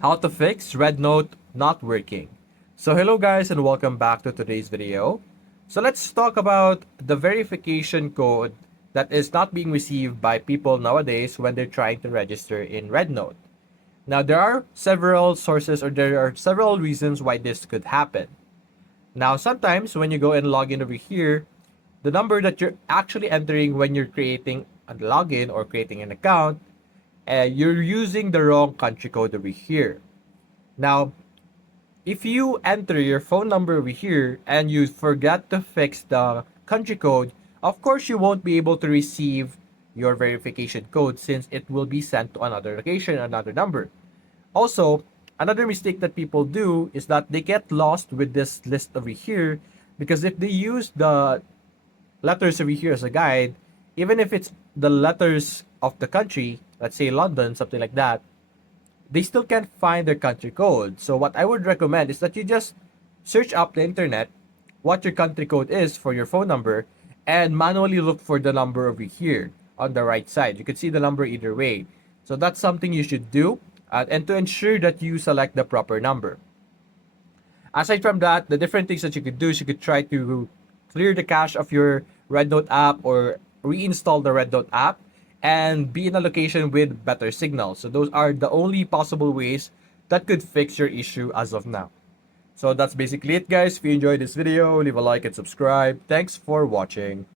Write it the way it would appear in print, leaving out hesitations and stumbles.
How to fix REDnote not working. So hello guys and welcome back to today's video. So let's talk about the verification code that is not being received by people nowadays when they're trying to register in REDnote. Now there are several sources or there are several reasons why this could happen. Now sometimes when you go and log in over here, the number that you're actually entering when you're creating a login or creating an account, you're using the wrong country code over here. Now, if you enter your phone number over here and you forget to fix the country code, of course you won't be able to receive your verification code since it will be sent to another location, another number. Also, another mistake that people do is that they get lost with this list over here because if they use the letters over here as a guide, even if it's the letters of the country, let's say London, something like that, they still can't find their country code. So what I would recommend is that you just search up the internet what your country code is for your phone number and manually look for the number over here on the right side. You can see the number either way. So that's something you should do and to ensure that you select the proper number. Aside from that, the different things that you could do is you could try to clear the cache of your REDnote app or reinstall the REDnote app and be in a location with better signal. So those are the only possible ways that could fix your issue as of now. So that's basically it guys. If you enjoyed this video, leave a like and subscribe. Thanks for watching.